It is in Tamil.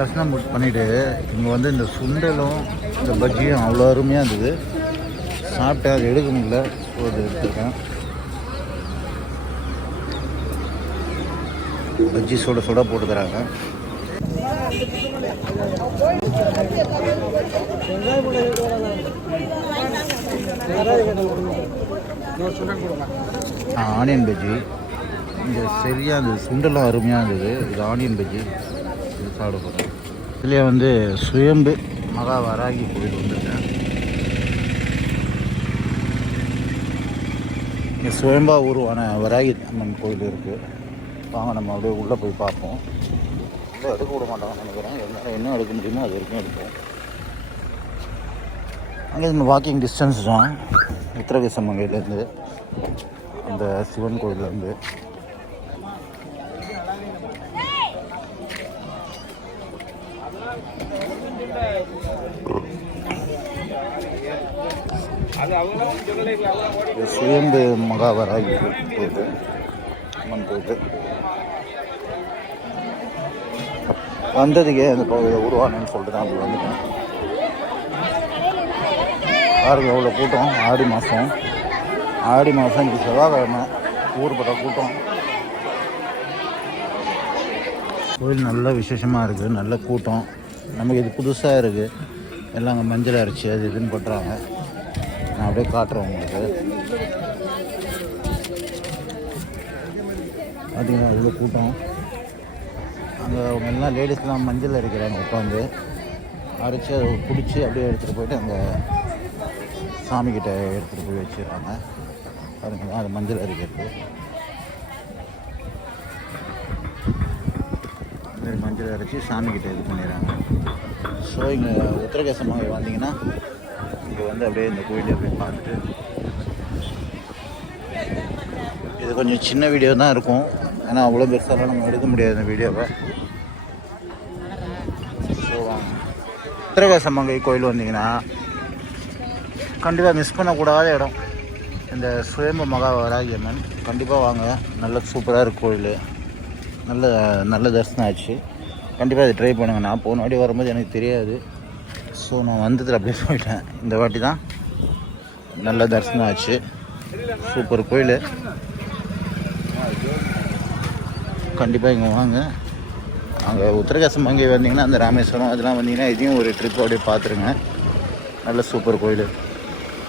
தரிசனம் பண்ணிவிட்டு இங்கே வந்து இந்த சுண்டலும் இந்த பஜ்ஜியும் அவ்வளோ அருமையாக இருந்தது. சாப்பிட்டேன் அது எடுக்க முடியல. ஸோ அது எடுத்துருக்கேன். பஜ்ஜி சுட சுட போட்டு தராங்க. ஆனியன் பஜ்ஜி. இந்த சரியாக இருந்தது. சுண்டலும் அருமையாக இருந்தது. இது ஆனியன் பஜ்ஜி. சாப்பிட போகிறேன் இதுலேயே வந்து சுயம்பு மகா வராகி கோயில் வந்திருக்கேன். இங்கே சுயம்பா உருவான வராகி அம்மன் கோயில் இருக்குது வாங்க நம்ம அப்படியே உள்ளே போய் பார்ப்போம். உள்ளே எடுக்க விட மாட்டாங்கன்னு நினைக்கிறேன். என்னால் என்ன எடுக்க முடியுமோ அது வரைக்கும் எடுப்போம். அங்கே இந்த வாக்கிங் டிஸ்டன்ஸ் தான். உத்தரகேசமங்கையிலேருந்து அந்த சிவன் கோயிலேருந்து. சுயம்பு மகாவராய் போயிட்டு அம்மன் போது வந்ததுக்கே அந்த பகுதியை உருவானேன்னு சொல்லிட்டு தான் அப்படி வந்துட்டேன் பாருங்க எவ்வளோ கூட்டம் ஆடி மாதம் ஆடி மாதம் இன்றைக்கி செவ்வாய்க்கிழமை. ஊர்பட்ட கூட்டம். கோயில் நல்ல விசேஷமாக இருக்குது நல்ல கூட்டம். நமக்கு இது புதுசாக இருக்குது எல்லாம் அங்கே மஞ்சள் அரைச்சி அது இதுன்னு பண்ணுறாங்க நான் அப்படியே காட்டுறேன் உங்களுக்கு. பார்த்தீங்கன்னா இவ்வளோ கூட்டம். அங்கே அவங்க எல்லாம் லேடிஸ்லாம் மஞ்சள் அரைக்கிறாங்க உட்காந்து அரைச்சி அதை பிடிச்சி அப்படியே எடுத்துகிட்டு போயிட்டு அங்கே சாமிக்கிட்ட எடுத்துகிட்டு போய் வச்சுருக்காங்க பாருங்களா அது மஞ்சள் அரைக்கிறது. மாதிரி மஞ்சள் அரைச்சி சாமிக்கிட்ட இது பண்ணிடுறாங்க. ஸோ இங்கே உத்தரகேசமாக வந்தீங்கன்னா இங்கே வந்து அப்படியே இந்த கோயிலை அப்படியே பார்த்துட்டு இது கொஞ்சம் சின்ன வீடியோ தான் இருக்கும். ஏன்னா அவ்வளோ பெருசாலாம் நம்ம எடுக்க முடியாது இந்த வீடியோவை. ஸோ வாங்க உத்தரகேசமங்கை கோயில் வந்தீங்கன்னா கண்டிப்பாக மிஸ் பண்ணக்கூடாத இடம். இந்த சுயம்பு மகா வராகி அம்மன் கண்டிப்பாக வாங்க. நல்ல சூப்பராக இருக்கும் கோயில். நல்ல நல்ல தரிசனம் ஆச்சு கண்டிப்பாக இதை ட்ரை பண்ணுங்கள் நான் போன வாட்டி வரும்போது எனக்கு தெரியாது. ஸோ நான் வந்ததில் அப்படியே போயிட்டேன் இந்த வாட்டி தான் நல்ல தரிசனம் ஆச்சு. சூப்பர் கோயில். கண்டிப்பாக இங்கே வாங்க. அங்கே உத்தரகாசம் அங்கே வந்தீங்கன்னா அந்த ராமேஸ்வரம் அதெல்லாம் வந்தீங்கன்னா இதையும் ஒரு ட்ரிப் அப்படியே பார்த்துருங்க. நல்ல சூப்பர் கோயில்.